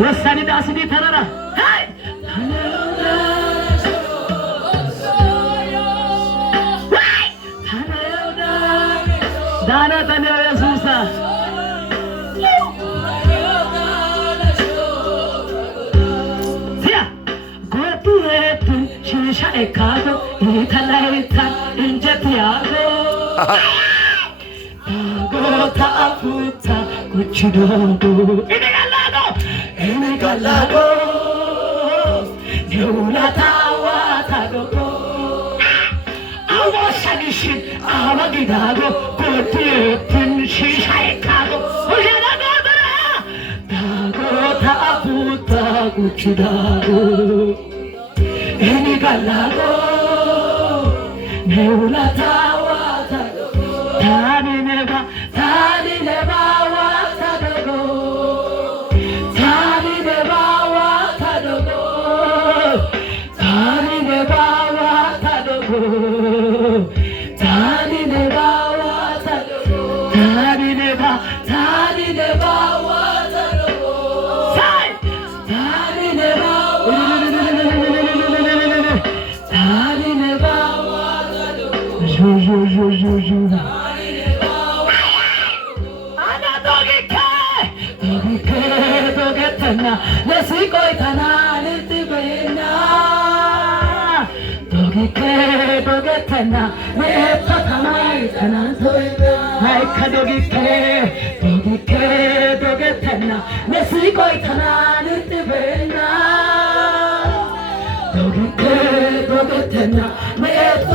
وساني داسني ترى هاي دانا دانا يا سوسا قوتي شيشة إكادو إيتالايتا إنجتياغو قوتا أفوتا كوشيدوغو Galago, Nula Tawa Tago, Awa Sanishin, Awa Gidago, Potin, Shishakago, Ojanago, Dago Taputa, Guchidago, Any Galago, Nula Tawa Tago, Tani never, Let's go, Tana, let's go, Dogetana, let's Tana, like a Dogetana, let's go, Tana, let's Dogetana, let's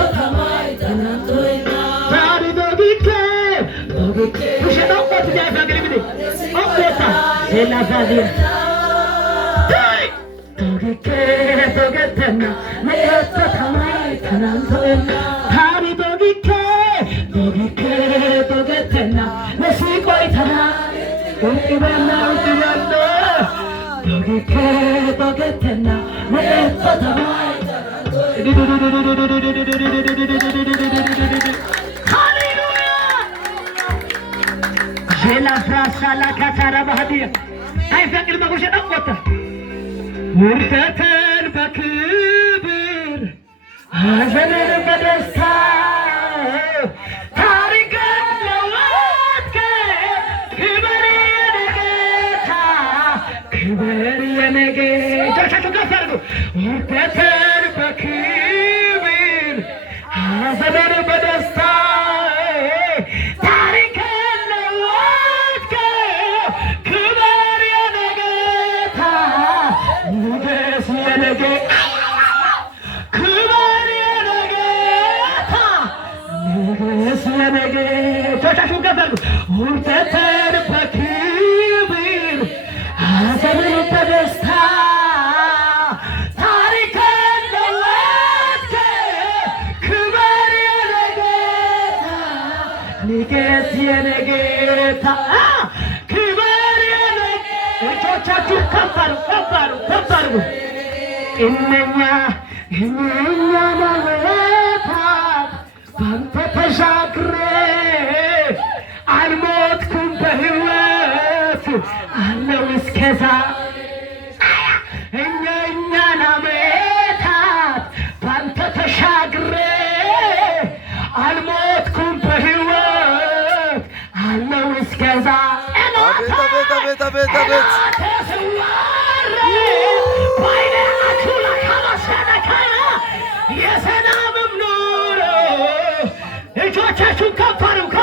Tana, we should not go to the family. C'est la famille. Dogetana, let's Hari Dogetana, let's go Tana. Dogetana, let's Jela frasa la katara bahadia. Ay fakir magusha nakota. Murtatan bakibir. Hazaner badasta. Tarikan lawat ke. Kibari nege. Josha chuka fargo. Murtatan bakibir. Hazaner badasta. Urteter pakibir Azamir padesta Tarikan lawatke Kubari anegeta Nikes yenegeta Kubari anegeta Chochachu kaparu Innenya naleta Banta tashakre አልሞትኩም በህይወት አለው እስከዛ እኛ ናመታት ባንተ ተሻግሬ አልሞትኩም በህይወት አለው እስከዛ አቤት ባይነ አኩላ ካላሰነካና የሰላምም ኑሮ እጆቻችሁን ከፍ አድርጉ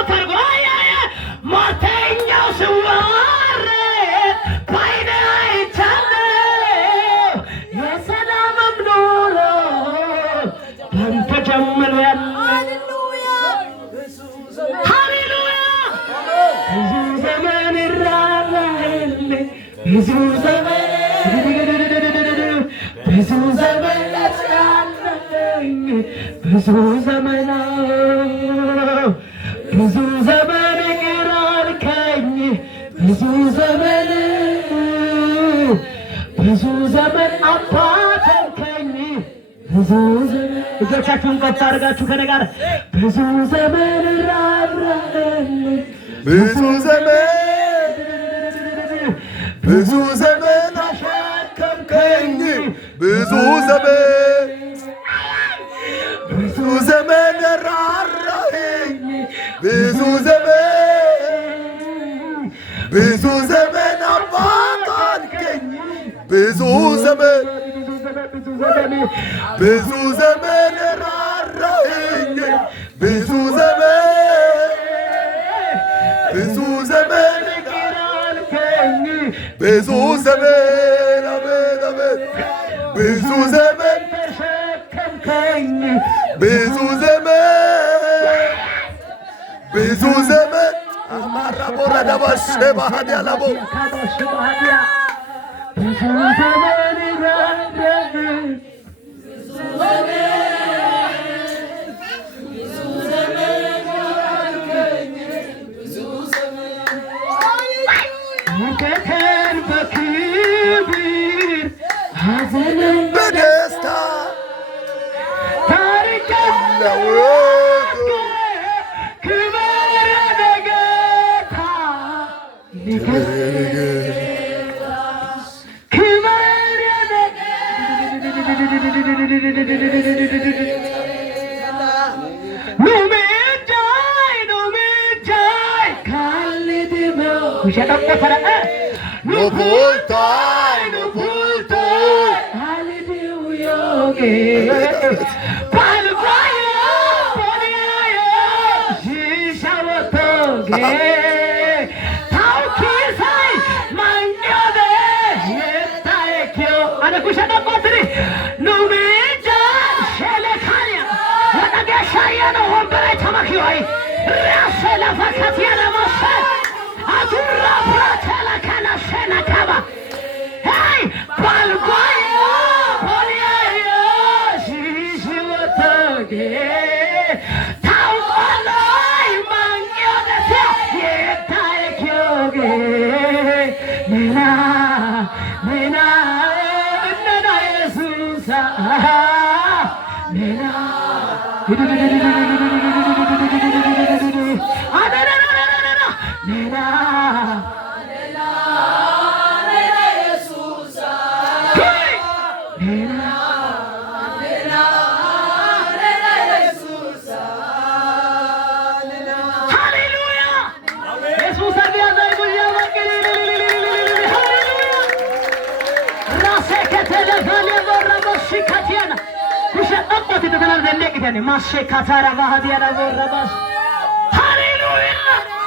ሞተኛው ስዋር ባይነ አይቻለሁ የሰላምም ኑሮ ባንተ ጀምሬያለሁ። ሃሌሉያ ብዙ ዘመን ይራራል ብዙ ዘመን ያስቃለኝ ብዙ ዘመን ብዙ ዘመን ይቅር አልከኝ ብዙ ዘመን አባት አልከኝ ብዙ ዘመን እጆቻችሁን ከፍ አድርጋችሁ ከኔ ጋር ብዙ ዘመን ራራልኝ ብዙ ዘመን አሸከምከኝ ብዙ ዘመን ራራኸኝ ብዙ ዘመን አባት አልከኝ ብዙ ዘመን ራራኸኝ ብዙ ዘመን አልከኝ ብዙ ዘመን አሜን አሜን ብዙ ዘመን ተሸከምከኝ ብዙ ዘመን አማራ ቦራዳ ባሸ ባህድ ያላቦ ብዙ ዘመን ይራራል ሙቀትን በክብር ሐዘንን በደስታ ታሪክ ለውጥ ክብር ያደገታ ክብር ኑምጃይ ካልድመው ሸጠቆፈረ ኑፑልታይ ካልድው ዮጌ ባልባዮ ቦንያዮ ሺሻወቶጌ ታውኪሳይ ማንዮቤ የታየኪዮ አደኩ ሸጠቆትሪ ኑምጃ ሸለካንያ ወጠገሻየነ ወንበላይ ተመኪዋይ ራሴ ለፈከት ያለመሰ አቱራ ፍራተላ ካናሸና ካባ ሄይ ባልጓዮ ቦንያዮ ሺሽወቶጌ ታውቆሎይ ማንዮደሴ የታየኪዮጌ ሜና እነና የሱሳ ሜና Mashe katara vahadia la vorra bas. Hallelujah.